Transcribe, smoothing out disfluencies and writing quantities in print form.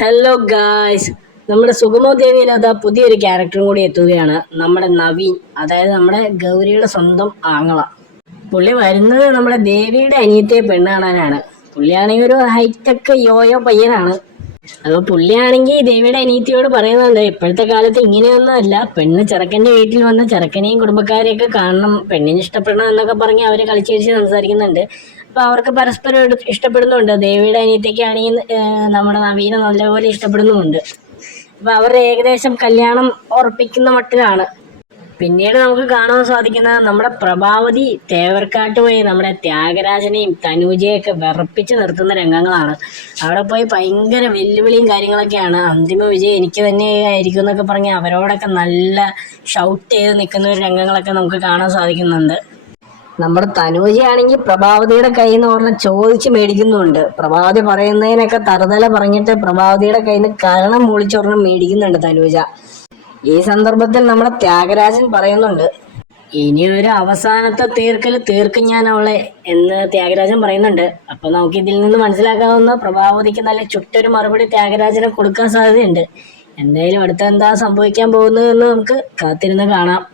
Hello guys, നമ്മുടെ സുഗമോ ദേവിയിലത് പുതിയൊരു ക്യാരക്ടറും കൂടി എത്തുകയാണ്. നമ്മുടെ നവീൻ, അതായത് നമ്മുടെ ഗൗരിയുടെ സ്വന്തം ആങ്ങള. പുള്ളി വരുന്നത് നമ്മുടെ ദേവിയുടെ അനിയത്തെ പെണ്ണ് കാണാനാണ്. പുള്ളിയാണെങ്കിൽ ഒരു ഹൈടെക് യോയോ പയ്യനാണ്. അപ്പോൾ പുള്ളിയാണെങ്കിൽ ദേവിയുടെ അനിയത്തിയോട് പറയുന്നുണ്ട്, ഇപ്പോഴത്തെ കാലത്ത് ഇങ്ങനെയൊന്നും അല്ല, പെണ്ണ് ചെറുക്കൻ്റെ വീട്ടിൽ വന്ന് ചെറുക്കനെയും കുടുംബക്കാരെയൊക്കെ കാണണം, പെണ്ണിന് ഇഷ്ടപ്പെടണം എന്നൊക്കെ പറഞ്ഞ് അവർ കളിച്ചേച്ച് സംസാരിക്കുന്നുണ്ട്. അപ്പോൾ അവർക്ക് പരസ്പരം ഇഷ്ടപ്പെടുന്നുണ്ട്. ദേവിയുടെ അനിയത്തിക്കാണെങ്കിൽ നമ്മുടെ നവീനെ നല്ലപോലെ ഇഷ്ടപ്പെടുന്നുമുണ്ട്. അപ്പോൾ അവർ ഏകദേശം കല്യാണം ഉറപ്പിക്കുന്ന മട്ടിലാണ്. പിന്നീട് നമുക്ക് കാണാൻ സാധിക്കുന്നത് നമ്മുടെ പ്രഭാവതി തേവർക്കാട്ട് പോയി നമ്മുടെ ത്യാഗരാജനെയും തനൂജയൊക്കെ വിറപ്പിച്ച് നിർത്തുന്ന രംഗങ്ങളാണ്. അവിടെ പോയി ഭയങ്കര വെല്ലുവിളിയും കാര്യങ്ങളൊക്കെയാണ്. അന്തിമ വിജയം എനിക്ക് തന്നെ ആയിരിക്കും എന്നൊക്കെ പറഞ്ഞ് അവരോടൊക്കെ നല്ല ഷൗട്ട് ചെയ്ത് നിൽക്കുന്ന ഒരു രംഗങ്ങളൊക്കെ നമുക്ക് കാണാൻ സാധിക്കുന്നുണ്ട്. നമ്മുടെ തനൂജയാണെങ്കിൽ പ്രഭാവതിയുടെ കയ്യിൽ നിന്ന് ഒരെണ്ണം ചോദിച്ച് മേടിക്കുന്നുണ്ട്. പ്രഭാവതി പറയുന്നതിനൊക്കെ തറുതല പറഞ്ഞിട്ട് പ്രഭാവതിയുടെ കയ്യിൽ നിന്ന് കരണം മൂളിച്ചൊരെണ്ണം മേടിക്കുന്നുണ്ട് തനൂജ. ഈ സന്ദർഭത്തിൽ നമ്മുടെ ത്യാഗരാജൻ പറയുന്നുണ്ട്, ഇനി ഒരു അവസാനത്തെ തീർക്കും ഞാൻ അവളെ എന്ന് ത്യാഗരാജൻ പറയുന്നുണ്ട്. അപ്പൊ നമുക്ക് ഇതിൽ നിന്ന് മനസ്സിലാക്കാവുന്ന പ്രഭാവതിക്ക് നല്ല ചുട്ടൊരു മറുപടി ത്യാഗരാജന് കൊടുക്കാൻ സാധ്യതയുണ്ട്. എന്തായാലും അടുത്ത എന്താ സംഭവിക്കാൻ പോകുന്നത് എന്ന് നമുക്ക് കാത്തിരുന്ന് കാണാം.